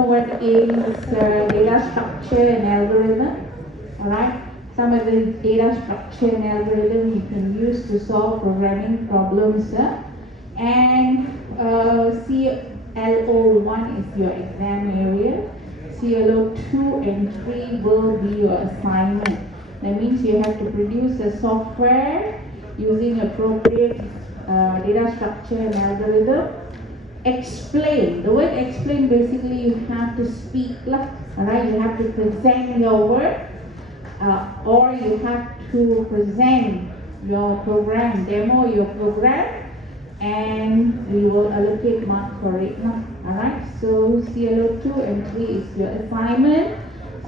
What is data structure and algorithm? Alright, some of the data structure and algorithm you can use to solve programming problems. And CLO1 is your exam area. CLO2 and 3 will be your assignment. That means you have to produce a software using appropriate data structure and algorithm. Explain. The word explain, basically you have to speak, alright? You have to present your work, or you have to present your program, demo your program, and we will allocate marks for it. Alright? So CLO2 and 3 is your assignment.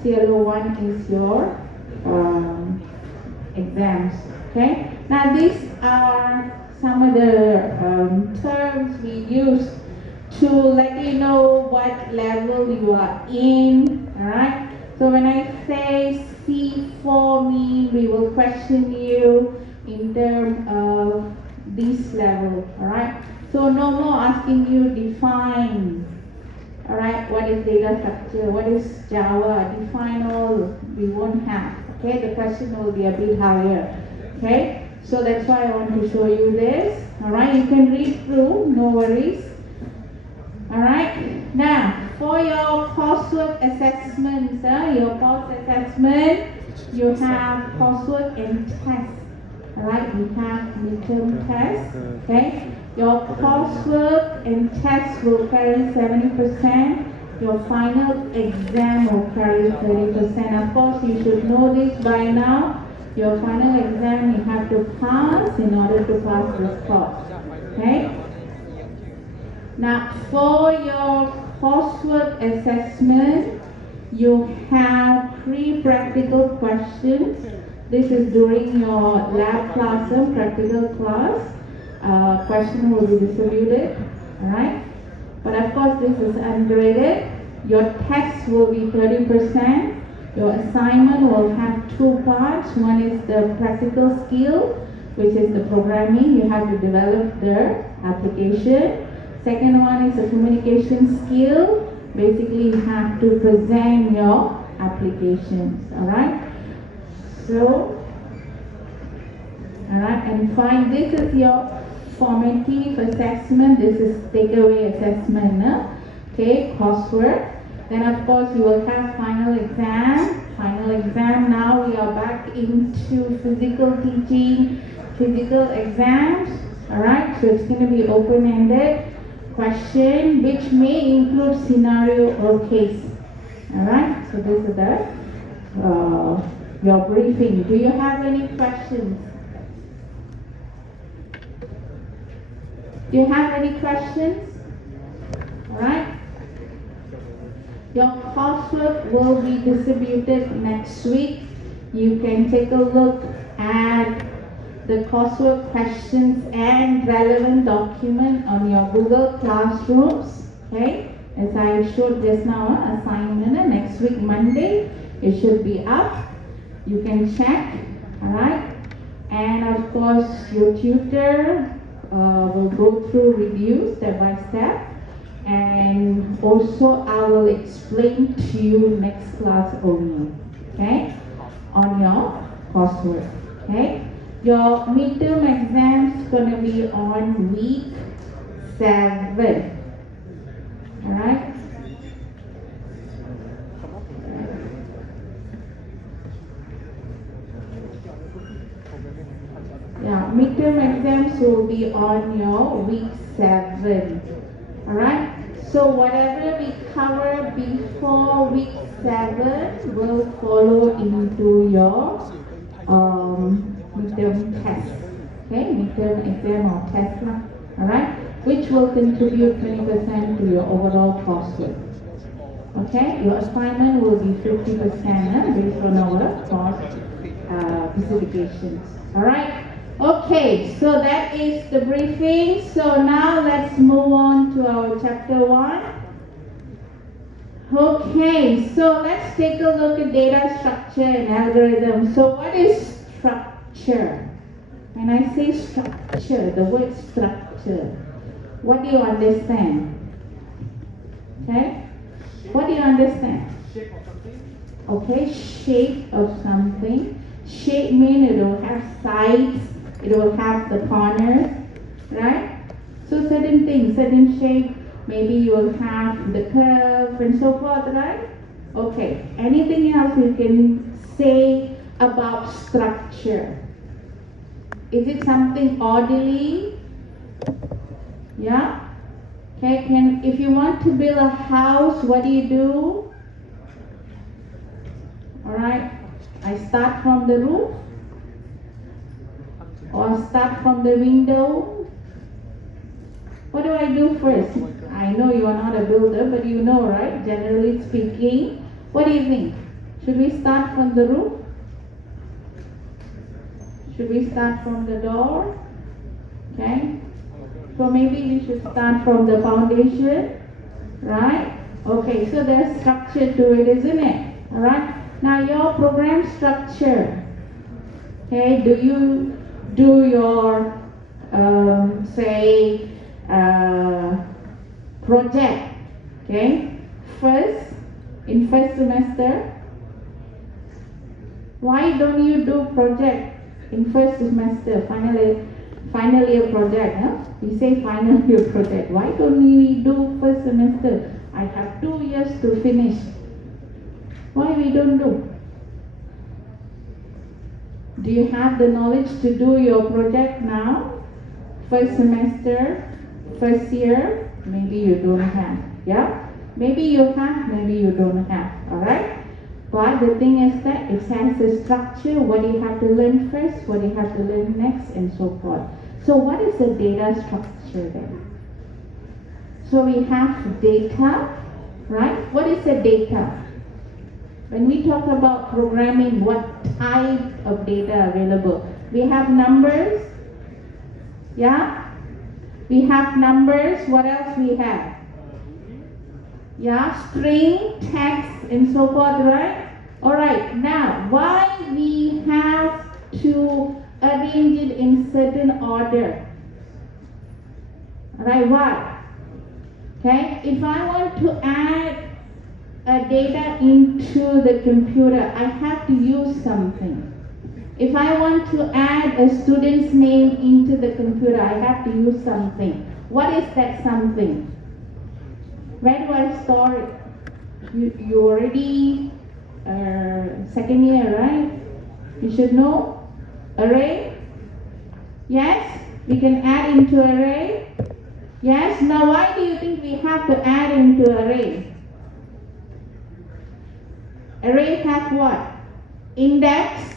CLO1 is your exams. Okay? Now these are some of the terms we use to let you know what level you are in. Alright? So when I say C4 mean, we will question you in terms of this level. Alright? So no more asking you define. Alright, what is data structure? What is Java? Define all. We won't have. Okay, the question will be a bit higher. Okay, so that's why I want to show you this. Alright, you can read through, no worries. Alright, now for your coursework assessments, your course assessment, you have coursework and tests. Alright, we have midterm tests. Okay, your coursework and tests will carry 70%. Your final exam will carry 30%. Of course, you should know this by now. Your final exam you have to pass in order to pass this course. Okay? Now, for your coursework assessment, you have 3 practical questions. This is during your lab class, practical class. Question will be distributed. Alright? But of course, this is ungraded. Your test will be 30%. Your assignment will have 2 parts. One is the practical skill, which is the programming. You have to develop the application. Second one is the communication skill. Basically, you have to present your applications. Alright? So, alright, and fine, this is your formative assessment. This is takeaway assessment. Okay, coursework. Then of course you will have final exam. Final exam, now we are back into physical teaching, physical exams. Alright, so it's going to be open-ended question which may include scenario or case. Alright, so this is the your briefing. Do you have any questions? Do you have any questions? Alright. Your coursework will be distributed next week. You can take a look at the coursework questions and relevant document on your Google Classrooms. Okay. As I showed just now, assignment next week Monday, it should be up. You can check. Alright. And of course your tutor will go through review step by step, and also I will explain to you next class only, okay, on your coursework. Okay, your midterm exams gonna be on week 7. All right. Yeah, midterm exams will be on your week 7. Alright? So whatever we cover before week 7 will follow into your midterm test. Okay? Midterm exam or test. Alright? Which will contribute 20% to your overall coursework. Okay? Your assignment will be 50% based on our course specifications. Alright? Okay, so that is the briefing. So now let's move on to our chapter 1. Okay, so let's take a look at data structure and algorithm. So what is structure? When I say structure, the word structure, what do you understand? Okay? What understand? Shape of something. Okay, shape of something. Shape means it will have sides, it will have the corners, right? So certain things, certain shape, maybe you will have the curve and so forth, right? Okay, anything else you can say about structure? Is it something orderly? Yeah? Okay, if you want to build a house, what do? Alright, I start from the roof or start from the window. What do I do first? I know you are not a builder, but you know, right? Generally speaking, what do you think? Should we start from the roof? Should we start from the door? Okay. So maybe we should start from the foundation, right? Okay, so there's structure to it, isn't it? Alright. Now your program structure. Okay, do you do your say project, okay, in first semester? Why don't you do project in first semester, final year project? Huh? We say final year project. Why don't you do first semester? I have 2 years to finish. Why we don't do? Do you have the knowledge to do your project now? First semester, first year, maybe you don't have. Yeah? Maybe you have, maybe you don't have. Alright? But the thing is that it has a structure, what you have to learn first, what you have to learn next, and so forth. So what is the data structure then? So we have data, right? What is the data? When we talk about programming, what type of data available? We have numbers, yeah? We have numbers, what else we have? Yeah, string, text, and so forth, right? Alright, now, why we have to arrange it in certain order? Alright, why? Okay, if I want to add data into the computer, I have to use something. If I want to add a student's name into the computer, I have to use something. What is that something? Where do I store it? You already second year, right? You should know. Array? Yes? We can add into array? Yes? Now why do you think we have to add into array? Array have what? Index.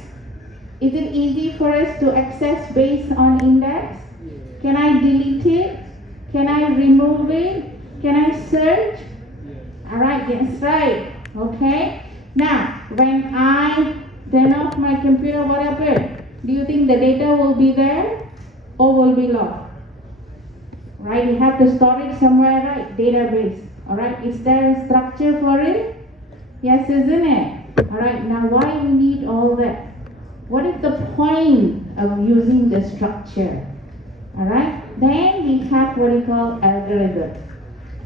Is it easy for us to access based on index? Can I delete it? Can I remove it? Can I search? Alright, yes, right. Okay. Now, when I turn off my computer, what happens? Do you think the data will be there or will be lost? Right, you have to store it somewhere, right? Database. Alright, is there a structure for it? Yes, isn't it? Alright, now why we need all that? What is the point of using the structure? Alright, then we have what we call algorithm.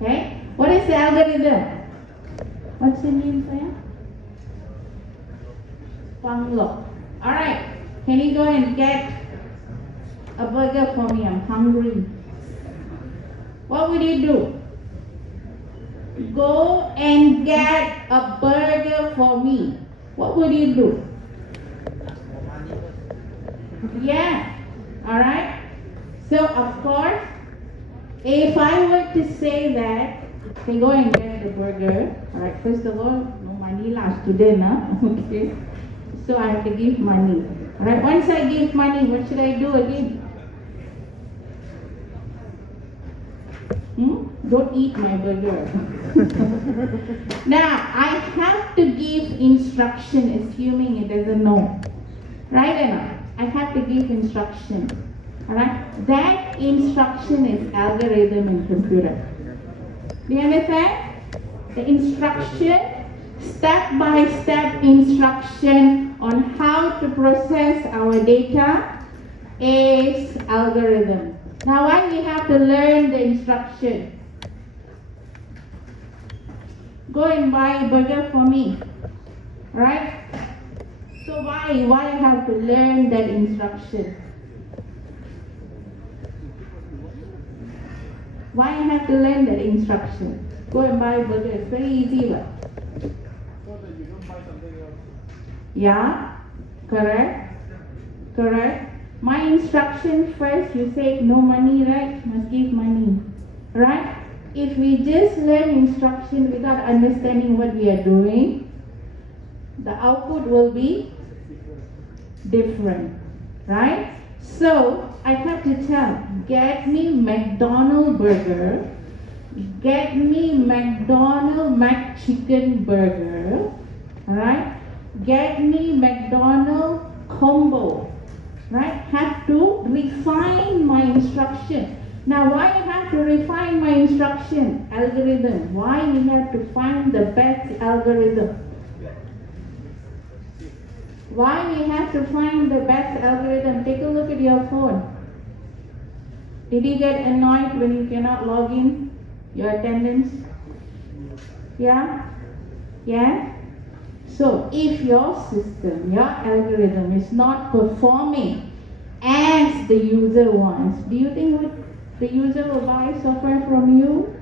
Okay, what is the algorithm? What's the name, Saya? Panglo. Alright, can you go and get a burger for me? I'm hungry. What would you do? Go and get a burger for me. What would you do? Yeah, alright. So, of course, if I were to say that, okay, go and get the burger. Alright, first of all, no money last student, huh? Okay. So I have to give money. Alright, once I give money, what should I do again? Don't eat my burger. Now, I have to give instruction, assuming it doesn't know. Right or not? I have to give instruction. Alright? That instruction is algorithm in computer. Do you understand? The instruction, step-by-step instruction on how to process our data is algorithm. Now why we have to learn the instruction? Go and buy a burger for me. Right? So why I have to learn that instruction? Why I have to learn that instruction? Go and buy a burger. It's very easy, right? So that you don't buy something else. Yeah, correct. Correct. My instruction first, you say no money, right? Must give money. Right? If we just learn instruction without understanding what we are doing, the output will be different. Right? So, I have to tell, get me McDonald's burger, get me McDonald's McChicken burger, right? Get me McDonald's combo, right? Have to refine my instruction. Now, why I have to refine my instruction? Algorithm. Why we have to find the best algorithm? Why we have to find the best algorithm? Take a look at your phone. Did you get annoyed when you cannot log in your attendance? Yeah? Yeah? So if your system, your algorithm is not performing as the user wants, do you think the user will buy software from you?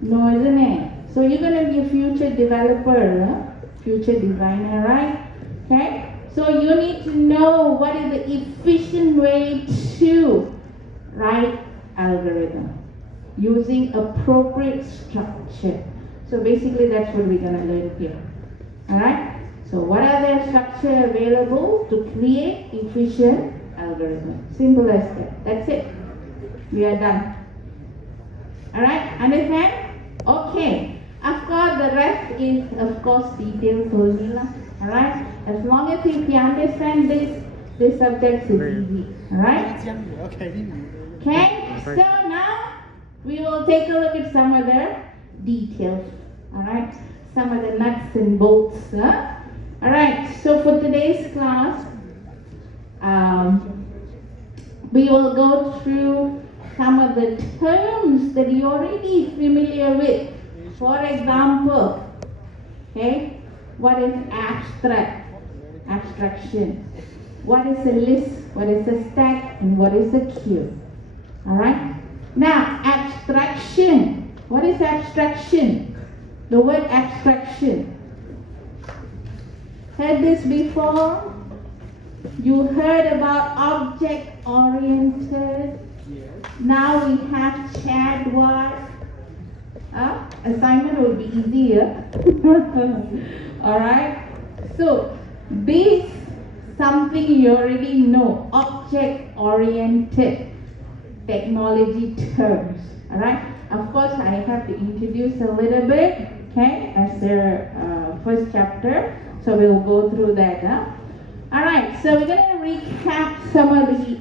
No, isn't it? So you're going to be a future developer, future designer, right? Okay? So you need to know what is the efficient way to write algorithm using appropriate structure. So basically that's what we're going to learn here. Alright? So what are the structure available to create efficient algorithm? Simple as that. That's it. We are done. Alright? Understand? Okay. Of course the rest is of course details only. Alright? As long as if you understand this subject is easy. Alright? Okay? So now we will take a look at some of the details. Alright? Some of the nuts and bolts. Alright, so for today's class, we will go through some of the terms that you're already familiar with. For example, okay, what is abstract? Abstraction. What is a list? What is a stack? And what is a queue? Alright? Now, abstraction. What is abstraction? The word abstraction. Heard this before? You heard about object-oriented. Yes. Now we have chat what? Assignment will be easier. Alright? So, this something you already know. Object-oriented technology terms. Alright? Of course, I have to introduce a little bit, okay, as the first chapter. So we'll go through that. Alright, so we're going to recap some of the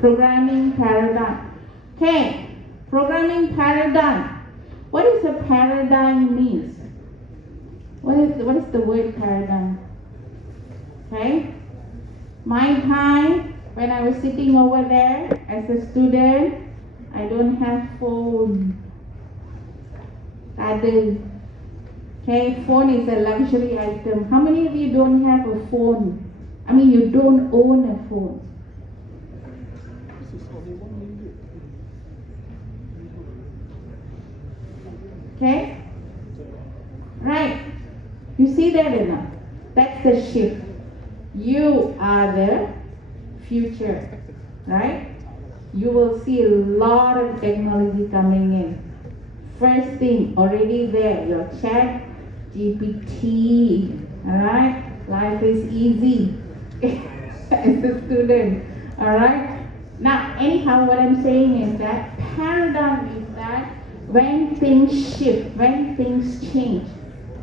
programming paradigm. Okay, programming paradigm. What is a paradigm means? What is the word paradigm? Okay, my time when I was sitting over there as a student, I don't have phone. Okay, phone is a luxury item. How many of you don't have a phone? I mean, you don't own a phone. This is only 1 minute. Okay? Right. You see that enough? That's the shift. You are the future. Right? You will see a lot of technology coming in. First thing, already there, your chat, GPT. Alright? Life is easy as a student. Alright? Now, anyhow, what I'm saying is that paradigm is that when things shift, when things change.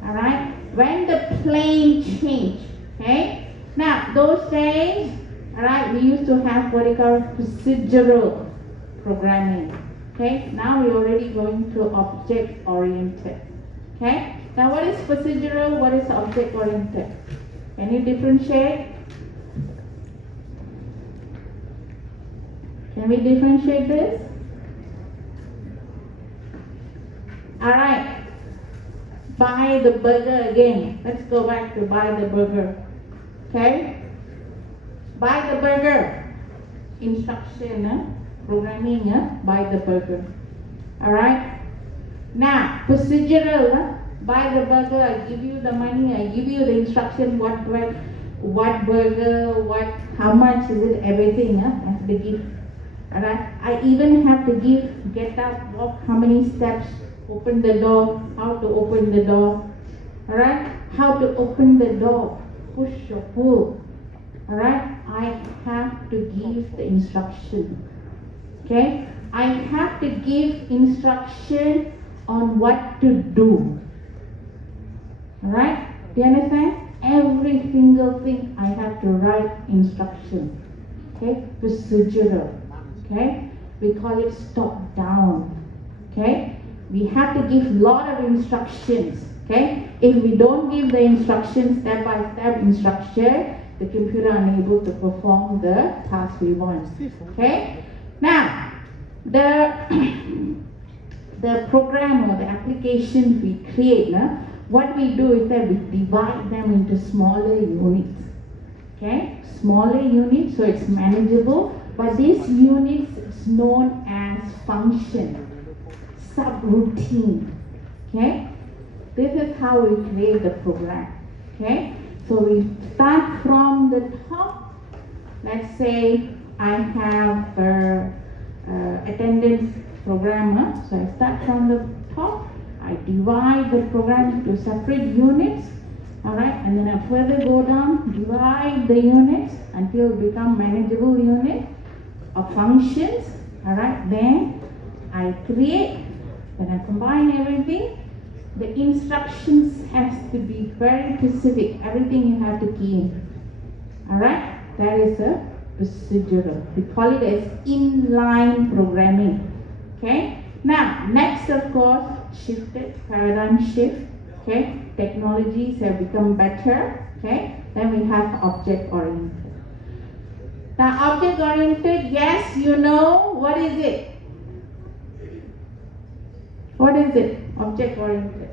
Alright? When the plane change. Okay? Now, those days, alright, we used to have what we call procedural programming. Okay, now we're already going to object-oriented. Okay, now what is procedural? What is object-oriented? Can you differentiate? Can we differentiate this? Alright, buy the burger again. Let's go back to buy the burger. Okay? Buy the burger. Instruction, programming, buy the burger. Alright? Now, procedural, buy the burger, I give you the money, I give you the instruction, what burger, how much is it, everything, I have to give. Alright? I even have to give, get up, walk, how many steps, open the door, how to open the door. Alright? How to open the door, push or pull. Alright? I have to give the instruction. Okay? I have to give instruction on what to do. Alright? Do you understand? Every single thing I have to write instruction. Okay? Procedural. Okay? We call it top down. Okay? We have to give lot of instructions. Okay? If we don't give the instructions, step by step instruction, the computer unable to perform the task we want. Okay? Now, the program or the application we create, what we do is that we divide them into smaller units. Okay? Smaller units, so it's manageable, but these units is known as function, subroutine. Okay? This is how we create the program. Okay? So we start from the top. Let's say I have attendance program. So I start from the top. I divide the program into separate units. Alright, and then I further go down, divide the units until it become manageable unit of functions. Alright, then I create, then I combine everything. The instructions has to be very specific. Everything you have to key in. Alright? That is a procedural. We call it as inline programming. Okay? Now, next of course, shifted, paradigm shift. Okay? Technologies have become better. Okay? Then we have object oriented. Now, object oriented, yes, you know, what is it? What is it? Object oriented.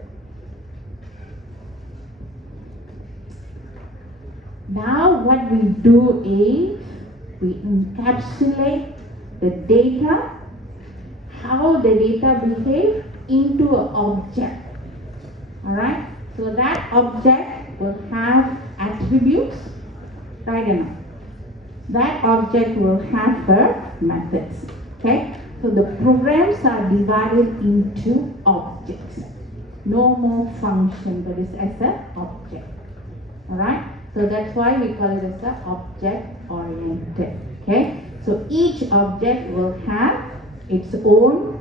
Now what we do is we encapsulate the data, how the data behave into an object. Alright? So that object will have attributes, right enough. That object will have the methods. Okay? So the programs are divided into objects. No more function, but it's as an object. Alright? So that's why we call it as an object oriented. Okay? So each object will have its own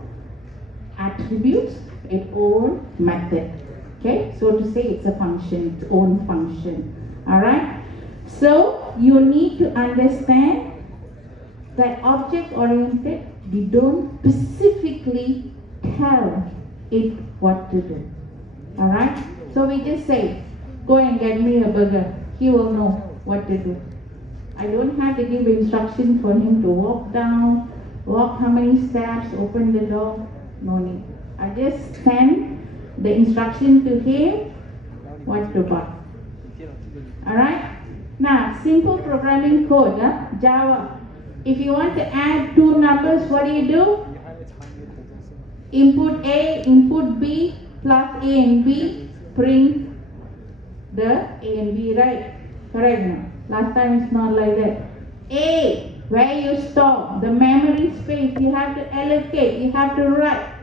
attributes, its own method. Okay? So to say it's a function, its own function. Alright? So you need to understand that object oriented, we don't specifically tell it what to do. Alright? So we just say, go and get me a burger. He will know what to do. I don't have to give instruction for him to walk down, walk how many steps, open the door. No need. I just send the instruction to him what to buy. Alright? Now, simple programming code, Java. If you want to add two numbers, what do? Input A, input B, plus A and B, print the A and B, right? Correct now. Last time it's not like that. A, where you store, the memory space, you have to allocate, you have to write.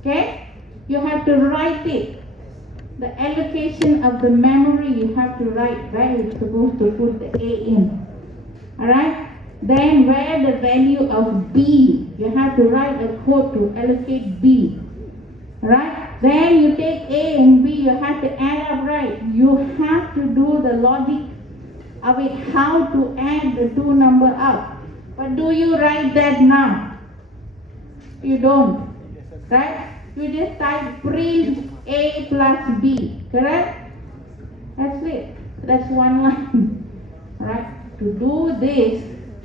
Okay? You have to write it. The allocation of the memory, you have to write where you're supposed to put the A in. Alright? Then where the value of B, you have to write a code to allocate B. Right? Then you take A and B, you have to add up, right? You have to do the logic of it, how to add the two number up. But do you write that now? You don't. Right? You just type print A plus B. Correct? That's it. That's one line. Right? To do this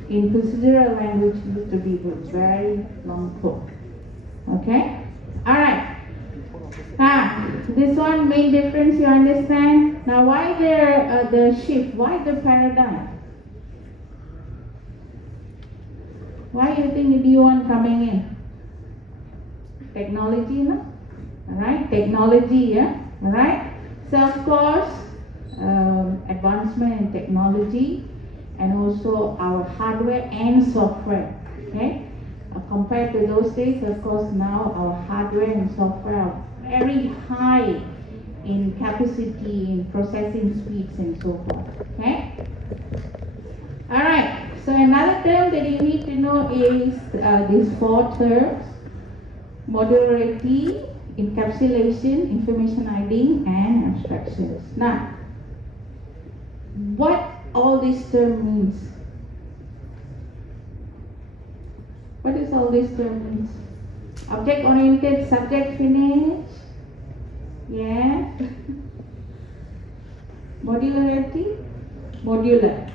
in procedural language used to be a very long code. Okay? Alright. This one main difference you understand. Now why the shift? Why the paradigm? Why you think new one coming in? Technology, no? Alright, technology, yeah? Alright? So of course, advancement in technology and also our hardware and software, okay? Compared to those days, of course, now our hardware and software are very high in capacity, in processing speeds and so forth, okay? Alright, so another term that you need to know is these four terms: modularity, encapsulation, information hiding, and abstractions. Now, what all this term means? What does all this term means? Object oriented, subject finish. Yeah. Modularity, modular.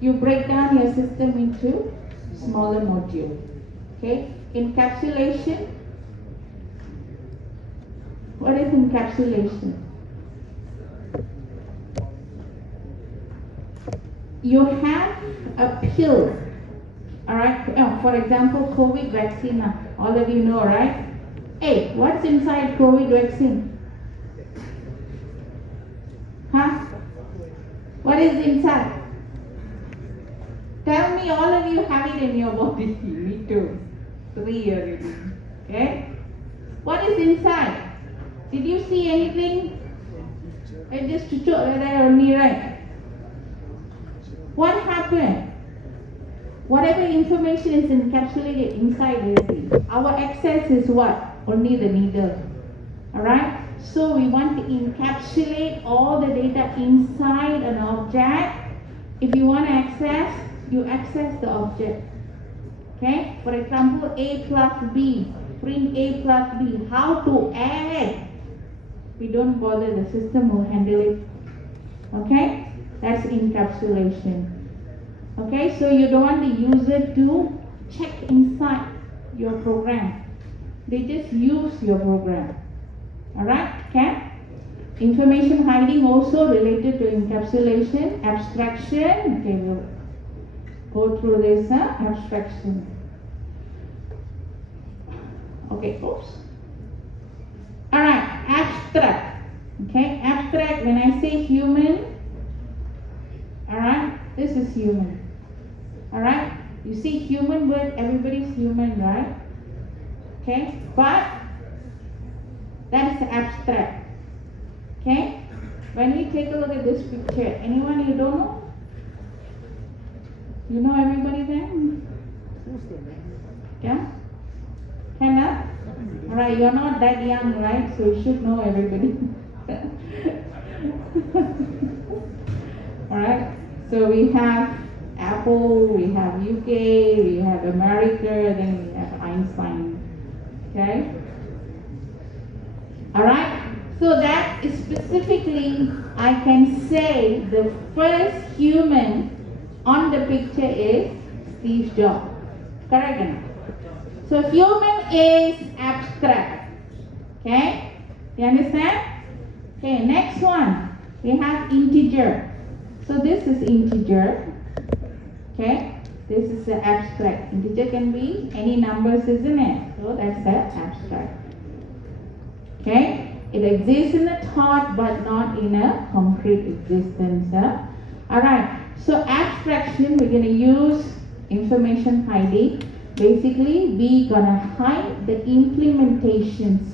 You break down your system into smaller modules. Okay. Encapsulation. What is encapsulation? You have a pill. Alright, for example, COVID vaccine. All of you know, right? Hey, what's inside COVID vaccine? Huh? What is inside? Tell me, all of you have it in your body. Me too. 3 already. Okay? What is inside? Did you see anything? It just chuchuk like that only, right? What happened? Whatever information is encapsulated inside already. Our access is what? Only the needle. Alright? So we want to encapsulate all the data inside an object. If you want to access, you access the object. Okay? For example, A plus B. Print A plus B. How to add? We don't bother, the system will handle it. Okay? That's encapsulation. Okay, so you don't want the user to check inside your program. They just use your program. Alright, okay? Information hiding also related to encapsulation. Abstraction, okay, we'll go through this, abstraction. Okay, oops. Alright, abstract. Okay, abstract, when I say human, alright, this is human. Alright, you see human word, everybody's human, right? Okay, but that is abstract. Okay, when we take a look at this picture, anyone you don't know? You know everybody there? Yeah? Hannah? Alright, you're not that young, right? So you should know everybody. Alright, so we have Apple, we have UK, we have America, then we have Einstein. Okay? Alright? So that is specifically, I can say the first human on the picture is Steve Jobs. Correct or not? So human is abstract. Okay? You understand? Okay, next one. We have integer. So this is integer. Okay? This is the abstract. Integer can be any numbers, isn't it? So that's the abstract. Okay? It exists in a thought but not in a concrete existence. Alright. So abstraction, we're going to use information hiding. Basically, we're going to hide the implementations.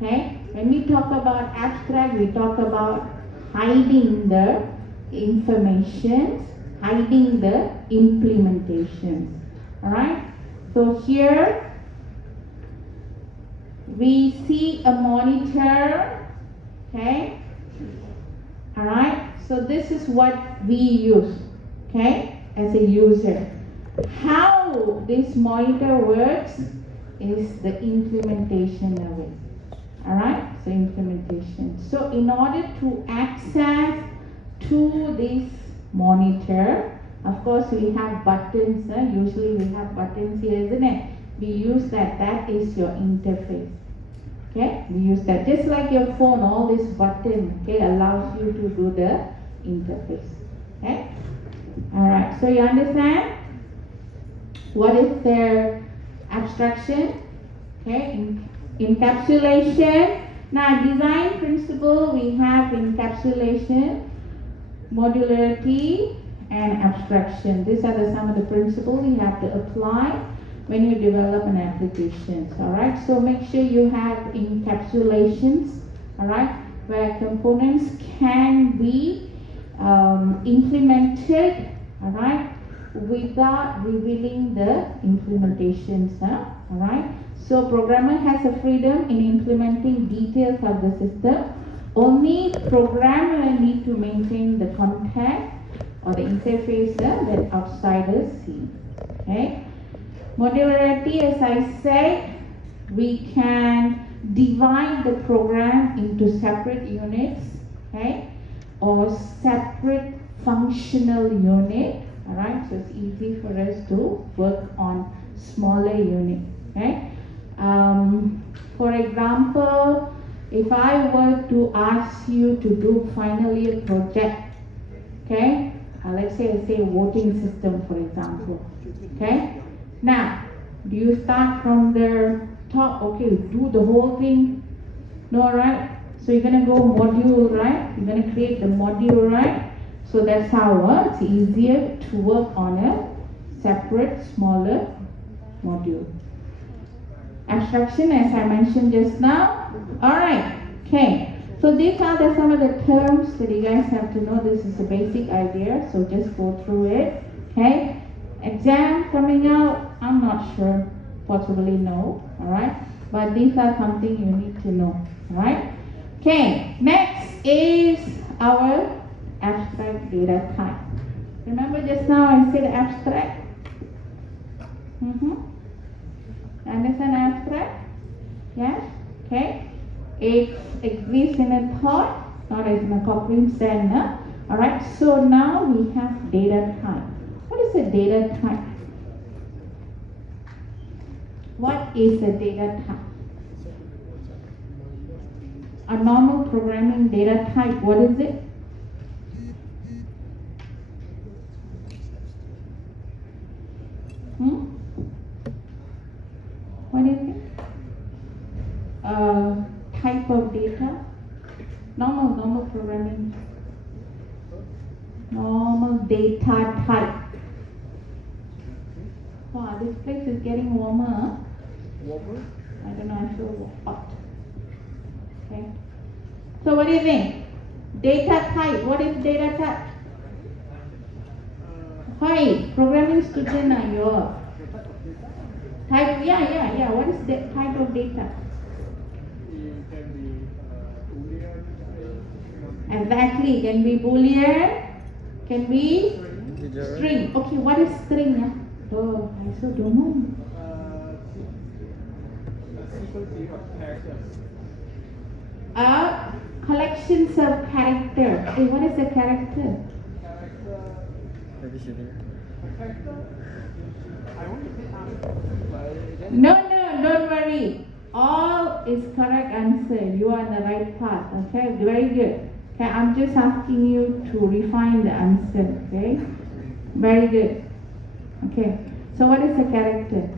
Okay? When we talk about abstract, we talk about hiding the information, hiding the implementations. Alright? So here we see a monitor. Okay? Alright? So this is what we use. Okay? As a user. How this monitor works is the implementation of it. Alright? So implementation. So in order to access to this monitor, of course we have buttons. Usually we have buttons here, isn't it? We use that. That is your interface. Okay, we use that. Just like your phone, all this button, okay, allows you to do the interface. Okay? Alright, so you understand what is their abstraction? Okay, encapsulation. Now, design principle, we have encapsulation, modularity, and abstraction. These are some of the principles you have to apply when you develop an application. Alright, so make sure you have encapsulations, alright, where components can be implemented, alright, without revealing the implementations, alright. So programmer has a freedom in implementing details of the system. Only programmer need to maintain the contact or the interface that outsiders see. Okay. Modularity, as I said, we can divide the program into separate units, okay, or separate functional unit. Alright, so it's easy for us to work on smaller unit. Okay. For example, if I were to ask you to do final year project, okay, let's say I say voting system, for example, okay. Now, do you start from the top? Okay, do the whole thing. No, right? So you're gonna go module, right? You're gonna create the module, right? So that's how it's easier to work on a separate, smaller module. Abstraction, as I mentioned just now. Alright, okay. So these are some of the terms that you guys have to know. This is a basic idea, so just go through it. Okay. Exam coming out, I'm not sure. Possibly no. Alright. But these are something you need to know. Alright. Okay. Next is our abstract data type. Remember just now I said abstract? Understand abstract? Yes? Okay. It exists in a thought, not as in a coupling sense. Alright, so now we have data type. What is a data type? What is a data type? A normal programming data type, what is it? What is it? Type of data? Normal programming. Normal data type. Wow, this place is getting warmer. Warmer? I don't know, I feel hot. Okay. So what do you think? Data type. What is data type? Hi, programming student are you? Type, yeah. What is the type of data? It can be Boolean. Exactly, can be Boolean, can be string. Okay, what is string? Oh, I still don't know. A sequence of characters. Collections of character. Hey, what is a character? Character? I want to say but No, don't worry. All is correct answer. You are on the right path. Okay, very good. Okay, I'm just asking you to refine the answer. Okay, very good. Okay, so what is a character?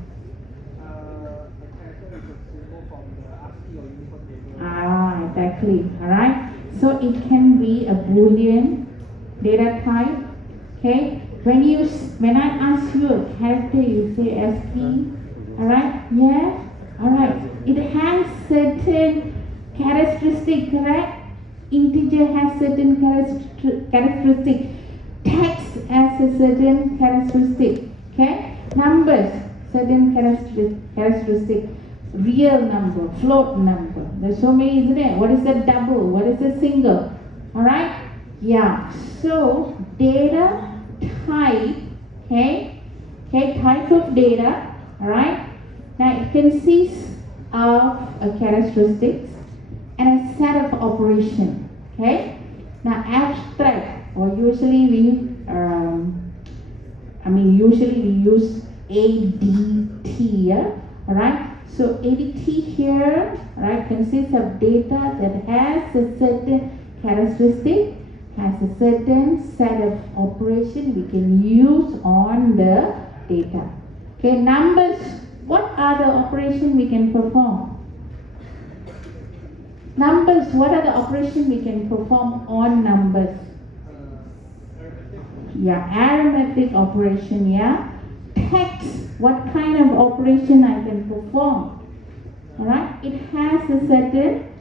a character is a symbol from the ASCII or Unicode table. Exactly. Alright. So it can be a Boolean data type. Okay. When I ask you a character, you say ASCII. Alright? Yeah? Alright. It has certain characteristic, correct? Integer has certain characteristic. Text has a certain characteristic. Okay? Numbers, certain characteristic. Real number, float number. There's so many, isn't it? What is a double? What is a single? Alright? Yeah. So data type, okay, type of data, alright. Now it consists of a characteristics and a set of operation, okay. Now abstract, or usually we use ADT, yeah? Alright. So ADT here, right, consists of data that has a certain characteristic, has a certain set of operation we can use on the data. Okay, numbers, what are the operation we can perform? Numbers, what are the operation we can perform on numbers? Yeah, arithmetic operation, yeah. Text, what kind of operation I can perform? Alright, it has a certain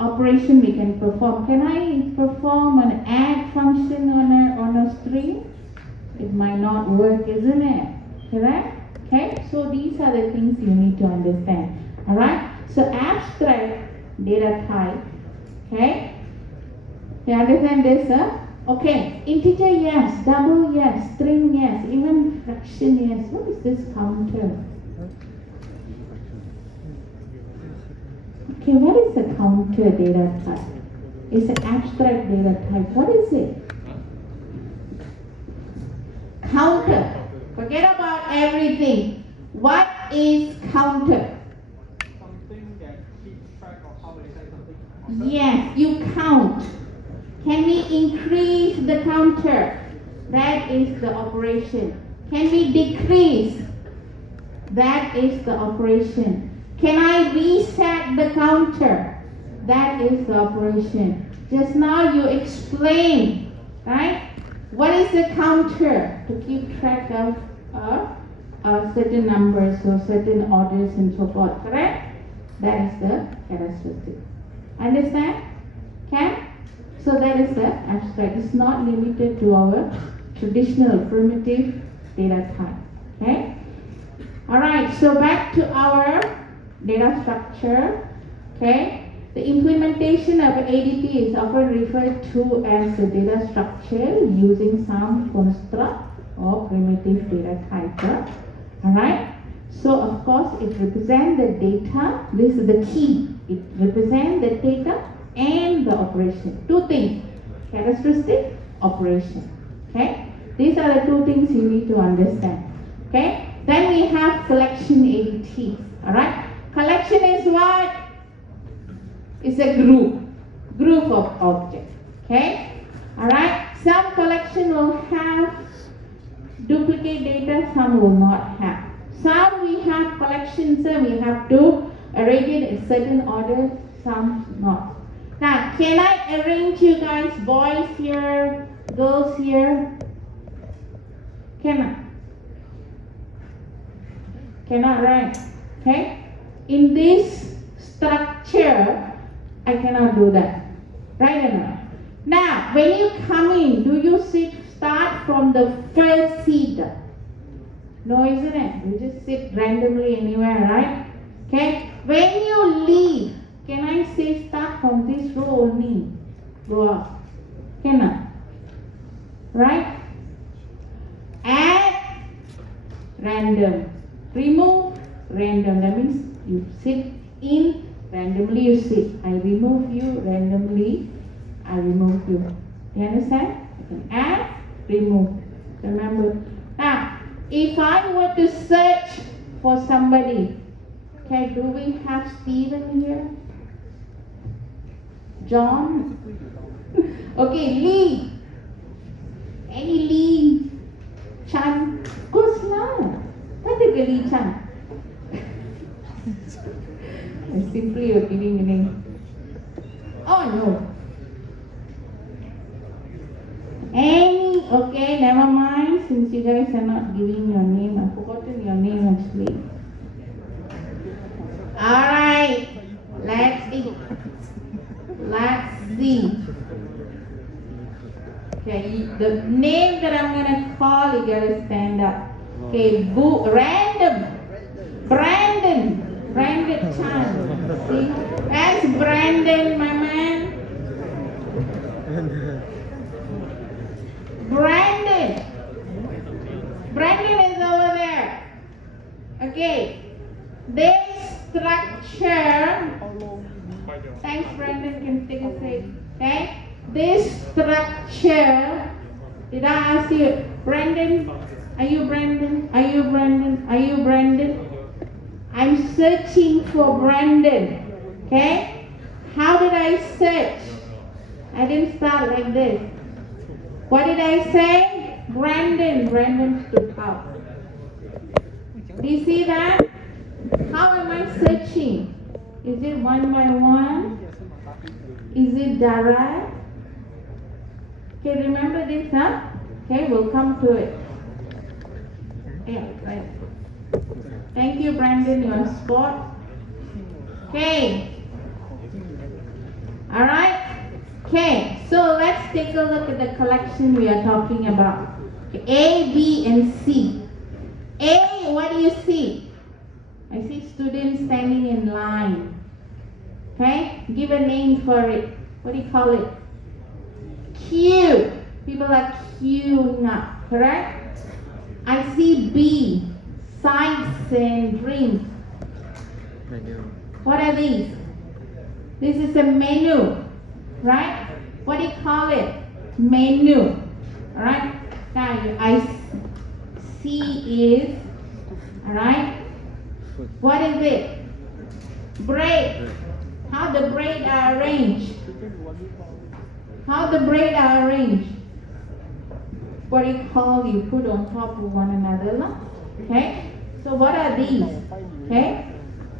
operation we can perform. Can I perform an add function on a string? It might not work, isn't it? Correct? Okay, so these are the things you need to understand. Alright, so abstract data type. Okay, you understand this? Okay, integer yes, double yes, string yes, even fraction yes. What is this counter? Okay, what is a counter data type? It's an abstract data type. What is it? Counter. Forget about everything. What is counter? Something that keeps track of how many times something. Yes, you count. Can we increase the counter? That is the operation. Can we decrease? That is the operation. Can I reset the counter? That is the operation. Just now you explained, right? What is the counter? To keep track of certain numbers or certain orders and so forth, correct? That is the characteristic. Understand? Okay? So that is the abstract. It's not limited to our traditional primitive data type. Okay? Alright, so back to our data structure. Okay? The implementation of ADT is often referred to as the data structure using some construct or primitive data type. Alright? So of course it represents the data. This is the key. It represents the data and the operation. Two things. Characteristic, operation. Okay? These are the two things you need to understand. Okay? Then we have collection ADT. Alright? Collection is what? It's a group. Group of objects. Okay? Alright? Some collection will have duplicate data, some will not have. Some we have collections, we have to arrange it in certain order, some not. Now, can I arrange you guys, boys here, girls here? Can I? Cannot, right? Okay? In this structure, I cannot do that. Right or not? Now, when you come in, do you start from the first seat? No, isn't it? You just sit randomly anywhere, right? Okay? When you leave, can I say start from this row only? Go up. Cannot. Right? Add random. Remove random. That means you sit in, randomly you sit. I remove you, randomly I remove you. You understand? You can add, remove. Remember. Now, if I were to search for somebody, okay, do we have Stephen here? John? Okay, Lee. Any Lee Chan? Of course not. What is Lee Chan? Simply you're giving a name. Oh no. Any, okay, never mind. Since you guys are not giving your name, I've forgotten your name actually. Alright, let's see. Okay, the name that I'm gonna call, you gotta stand up. Okay, random. Brandon Chan. See? That's Brandon, my man. Brandon is over there. Okay. This structure. Thanks, Brandon. Can take a seat. Okay. This structure. Did I ask you, Brandon? Are you Brandon? Are you Brandon? Are you Brandon? I'm searching for Brandon. Okay? How did I search? I didn't start like this. What did I say? Brandon. Brandon stood out. Do you see that? How am I searching? Is it one by one? Is it direct? Okay, remember this, huh? Okay, we'll come to it. Yeah, right. Thank you, Brandon. You're on spot. Okay. Alright? Okay, so let's take a look at the collection we are talking about. A, B, and C. A, what do you see? I see students standing in line. Okay? Give a name for it. What do you call it? Queue. People are queuing up, correct? I see B, sides and drinks. What are these? This is a menu, right? What do you call it? Menu. Alright? Now, I see is, alright? What is it? Bread. How the bread are arranged? How the bread are arranged? What do you call you put on top of one another? Okay? So what are these? Okay?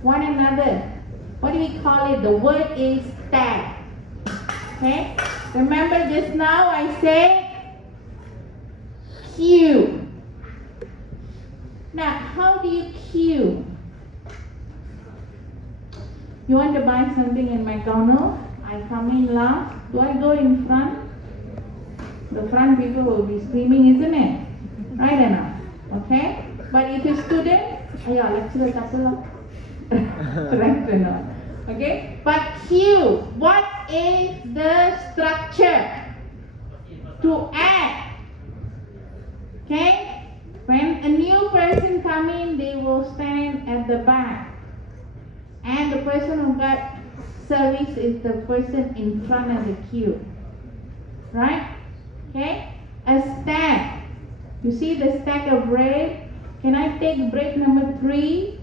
One another. What do we call it? The word is stack. Okay? Remember just now I said queue. Now, how do you queue? You want to buy something in McDonald's? I come in last. Do I go in front? The front people will be screaming, isn't it? Right enough. Okay? But if a student, yeah, lecturer couple. Right enough. Okay? But queue, what is the structure? To add. Okay? When a new person come in, they will stand at the back. And the person who got service is the person in front of the queue. Right? Okay? A stack. You see the stack of bread? Can I take bread number 3?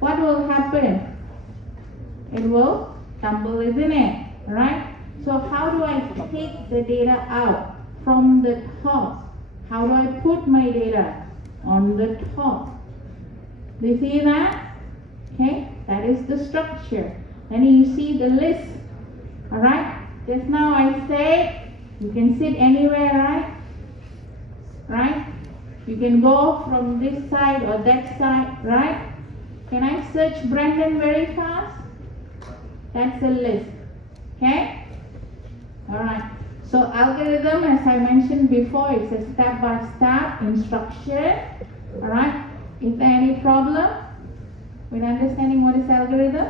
What will happen? It will tumble, isn't it? Alright? So how do I take the data out from the top? How do I put my data on the top? Do you see that? Okay? That is the structure. Then you see the list. Alright? Just now I said you can sit anywhere, right? Right? You can go from this side or that side, right? Can I search Brandon very fast? That's a list. Okay? Alright. So algorithm, as I mentioned before, it's a step-by-step instruction. Alright? Is there any problem with understanding what is algorithm?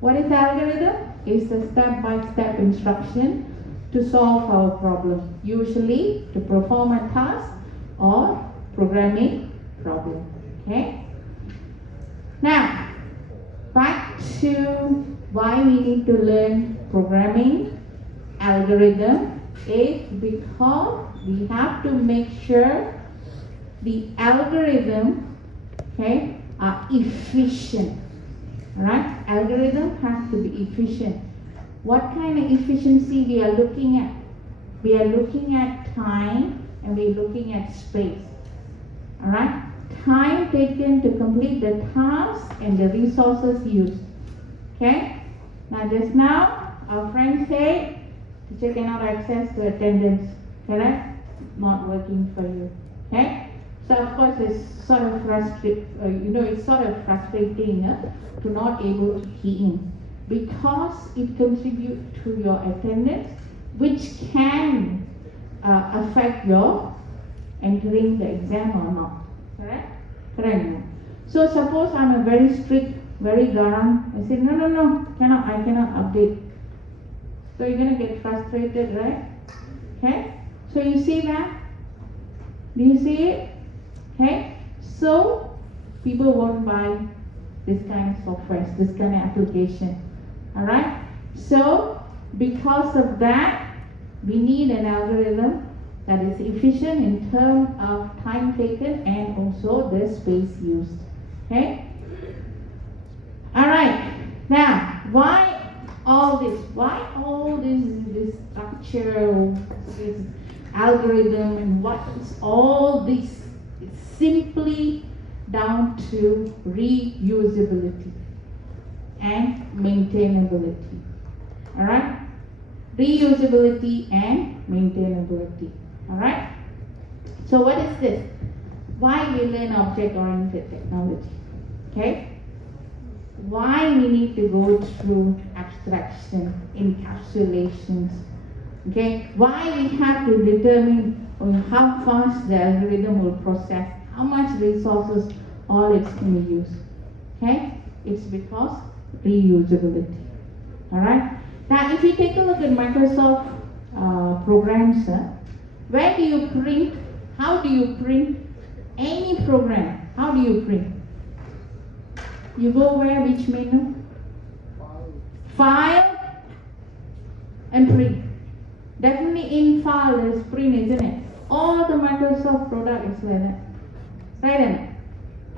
What is algorithm? It's a step-by-step instruction to solve our problem, usually to perform a task or programming problem. Okay? Now, back to why we need to learn programming algorithm is because we have to make sure the algorithm, okay, are efficient. Alright? Algorithm has to be efficient. What kind of efficiency we are looking at? We are looking at time and we are looking at space. Alright? Time taken to complete the task and the resources used. Okay? Now just now, our friend said, teacher cannot access to attendance. Correct? Not working for you. Okay? So of course it's sort of it's sort of frustrating to not able to key in, because it contributes to your attendance, which can affect your entering the exam or not. Correct? Correct. So suppose I'm a very strict, very garang. I say no, I cannot update. So you're gonna get frustrated, right? Okay? So you see that? Do you see it? Okay? So people won't buy this kind of software, this kind of application. Alright? So because of that, we need an algorithm that is efficient in terms of time taken and also the space used. Okay? Alright, now why all this? Why all this structure, this algorithm, and what is all this? It's simply down to reusability and maintainability. Alright? Reusability and maintainability. Alright? So what is this? Why we learn object-oriented technology? Okay? Why we need to go through abstraction, encapsulations? Okay? Why we have to determine how fast the algorithm will process, how much resources all it's going to use. Okay? It's because reusability. Alright? Now if you take a look at Microsoft programs, where do you print? How do you print any program? How do you print? You go where? Which menu? File and print. Definitely in file is print, isn't it? All the Microsoft product is like that. Right?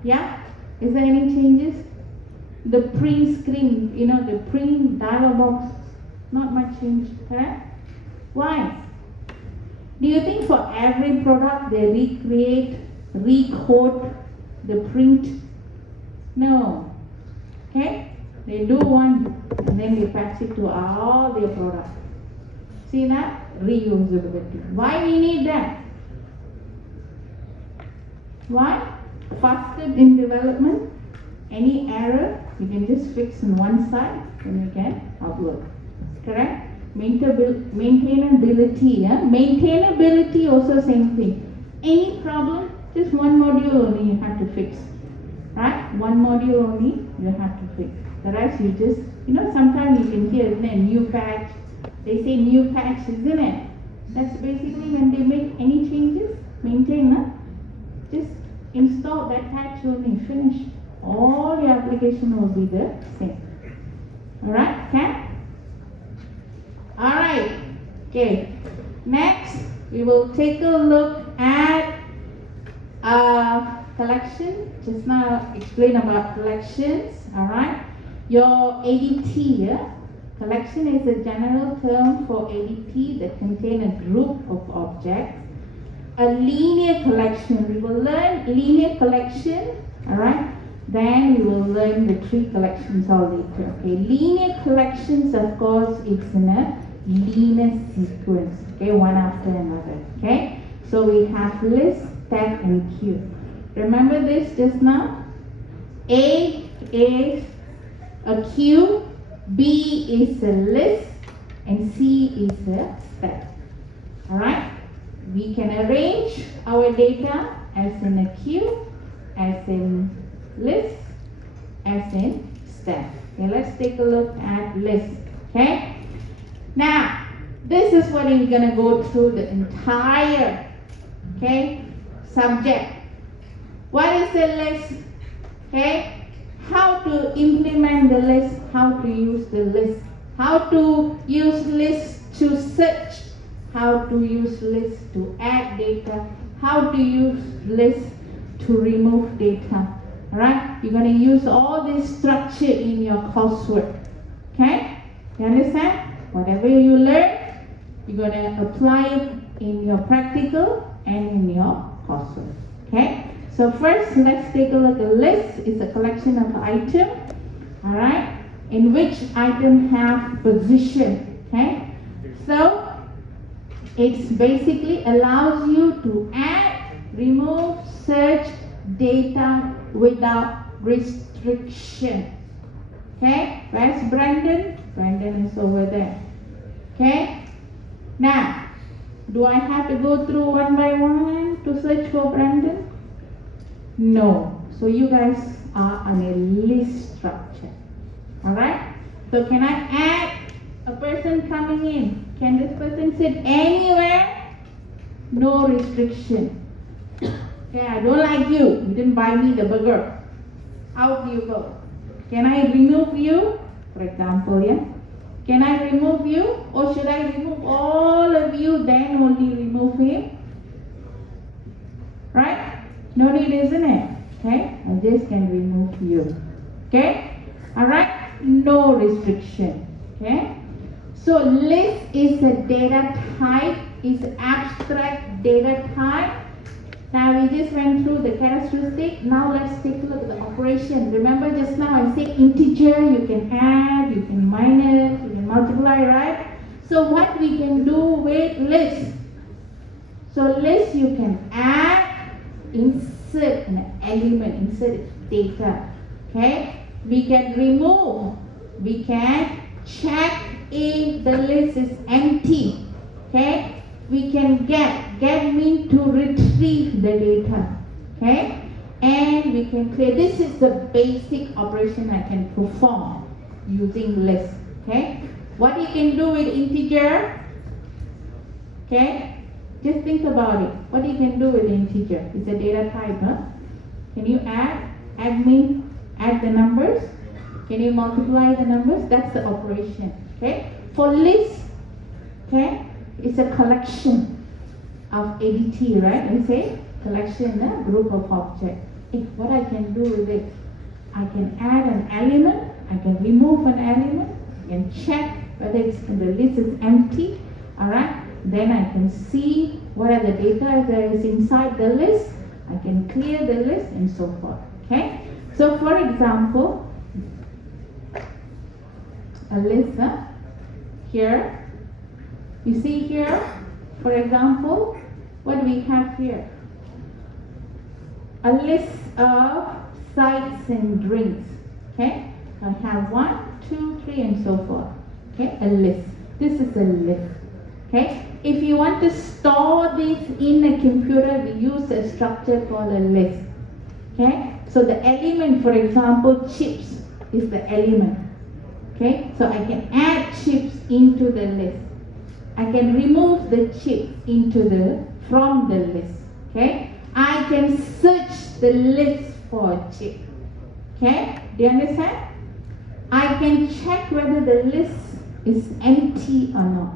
Yeah? Is there any changes? The print screen, the print dialog box, not much change, correct? Why? Do you think for every product they recode the print? No. Okay? They do one and then they patch it to all their products. See that? Reusability. Why we need that? Why? Faster in development. Any error, you can just fix on one side and you can upload. Correct? Maintainability. Maintainability also same thing. Any problem, just one module only you have to fix. Right? One module only you have to fix. The rest you just, sometimes you can hear, isn't it? New patch. They say new patch, isn't it? That's basically when they make any changes, maintain, just install that patch only, finish. All your application will be the same. Alright, okay? Alright, okay. Next, we will take a look at collection. Just now explain about collections. Alright. Your ADT, collection is a general term for ADT that contain a group of objects. A linear collection, we will learn linear collection. Alright. Then we will learn the tree collections all later. Okay, linear collections, of course, it's in a linear sequence. Okay, one after another. Okay, so we have list, stack, and queue. Remember this just now? A is a queue, B is a list, and C is a stack. All right. We can arrange our data as in a queue, as in list, as in stack. Okay, let's take a look at list. Okay, now this is what we're gonna go through the entire subject. What is a list? Okay, how to implement the list, how to use the list, how to use list to search, how to use list to add data, how to use list to remove data. Alright, you're going to use all this structure in your coursework. Okay? You understand? Whatever you learn, you're going to apply it in your practical and in your coursework. Okay? So first, let's take a look at a list. It's a collection of items. Alright? In which item have position. Okay? So, it basically allows you to add, remove, search data without restriction. Okay, where's Brandon? Brandon is over there. Okay, now do I have to go through one by one to search for Brandon? No. So you guys are on a list structure. Alright, so can I add a person coming in? Can this person sit anywhere? No restriction. Okay, I don't like you. You didn't buy me the burger. Out you go. Can I remove you? For example, yeah. Can I remove you? Or should I remove all of you, then only remove him? Right? No need, isn't it? Okay, I just can remove you. Okay? Alright. data type is abstract data type. Now we just went through the characteristic. Now let's take a look at the operation. Remember just now I said integer, you can add, you can minus, you can multiply, right? So what we can do with list? So list you can add, insert an element, insert data. Okay? We can remove, we can check if the list is empty. Okay? We can get means to retrieve the data. Okay? And we can clear. This is the basic operation I can perform using list. Okay? What you can do with integer? Okay? Just think about it. What you can do with integer? It's a data type, huh? Can you add the numbers? Can you multiply the numbers? That's the operation. Okay? For list, okay, it's a collection of ADT, right? We say collection, a group of objects. What I can do with it? I can add an element, I can remove an element, I can check whether the list is empty. Alright? Then I can see what are the data that is inside the list. I can clear the list and so forth. Okay? So for example, a list here. You see here, for example, what do we have here? A list of sites and drinks. Okay? I have 1, 2, 3 and so forth. Okay? A list. This is a list. Okay? If you want to store this in a computer, we use a structure called a list. Okay? So the element, for example, chips is the element. Okay? So I can add chips into the list. I can remove the chip from the list. Okay? I can search the list for a chip. Okay? Do you understand? I can check whether the list is empty or not.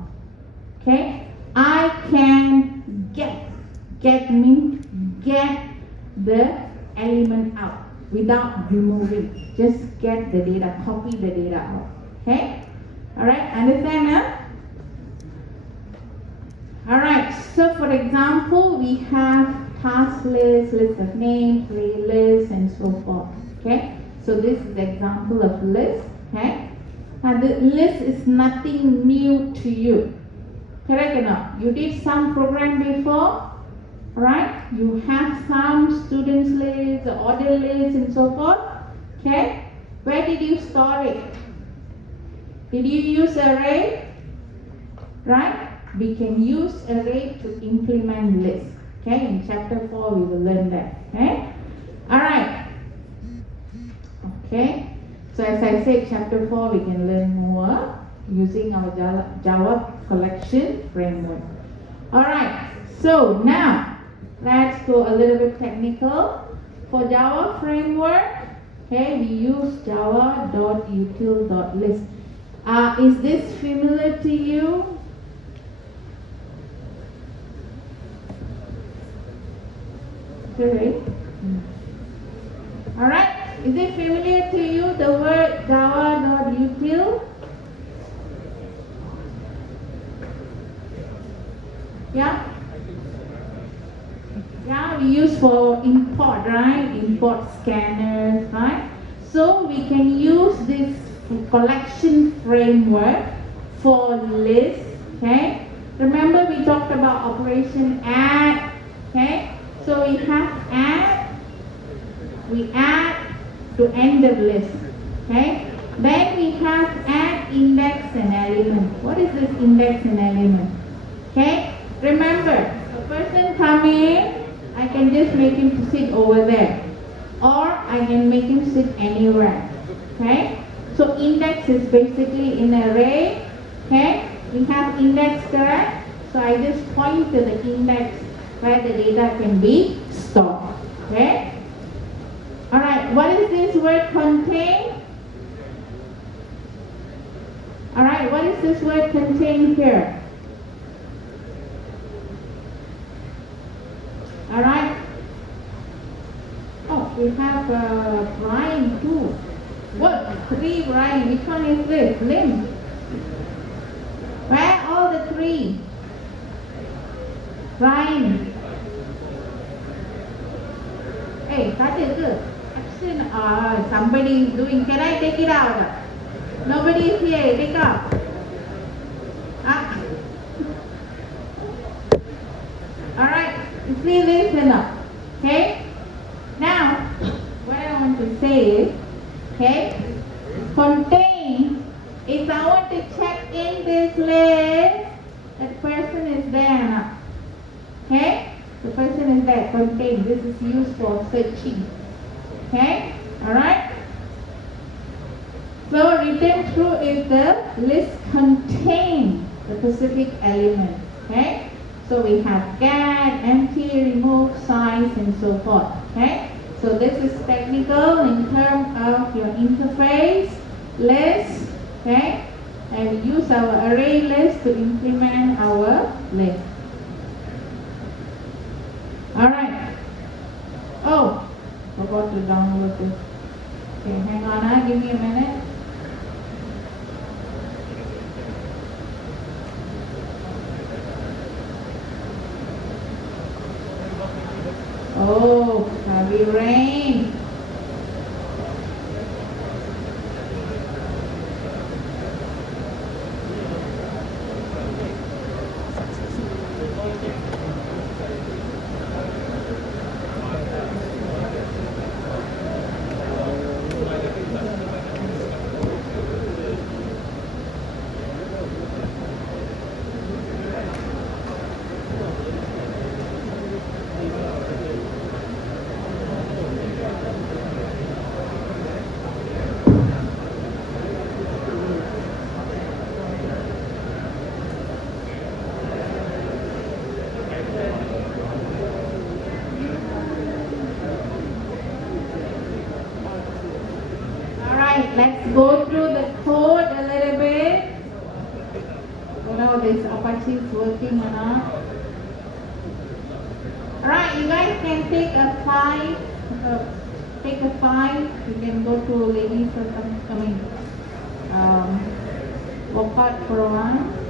Okay? I can get the element out without removing. Just get the data, copy the data out. Okay? Alright, understand now? Alright, so for example, we have task list, list of names, playlist, and so forth. Okay? So this is the example of list. Okay? Now the list is nothing new to you. Correct or not? You did some program before, right? You have some students list, order list, and so forth. Okay? Where did you store it? Did you use array? Right? We can use array to implement list. Okay? In chapter 4 we will learn that. Okay? Alright. Okay? So as I said, chapter 4 we can learn more using our Java collection framework. Alright, so now let's go a little bit technical. For Java framework, okay, we use java.util.list. Is this familiar to you? Okay. Alright, is it familiar to you, the word java.util? Yeah? Yeah, we use for import, right? Import scanners, right? So we can use this collection framework for lists, okay? Remember we talked about operation add, okay? So we have add, we add to end of list, okay? Then we have add index and element. What is this index and element? Okay? Remember, a person come in, I can just make him to sit over there. Or I can make him sit anywhere. Okay? So index is basically in array. Okay? We have index there. So I just point to the index where the data can be stored. Okay? Alright, what is this word contain? Alright, what is this word contain here? Alright. Oh, we have Brian too. What? 3 Brian. Which one is this? Lim. Where are all the 3? Ryan. Hey, that is good. Action. Somebody is doing. Can I take it out? Nobody is here. Take out. Ah. All right. Please listen up. Okay. Now, what I want to say is, okay, contain. If I want to check in this list, that person is there now. Okay? The person is there, contain. This is used for searching. Okay? Alright? So written through is the list contain the specific element. Okay? So we have get, empty, remove, size, and so forth. Okay? So this is technical in terms of your interface, list, okay? And we use our array list to implement our list. Alright. Oh, forgot to download this. Okay, hang on, give me a minute. Oh, heavy rain. Let's go through the code a little bit. You know this Apache is working or not. Alright, you guys can take a 5. Take a 5. You can go to ladies or something. Walk out for a while.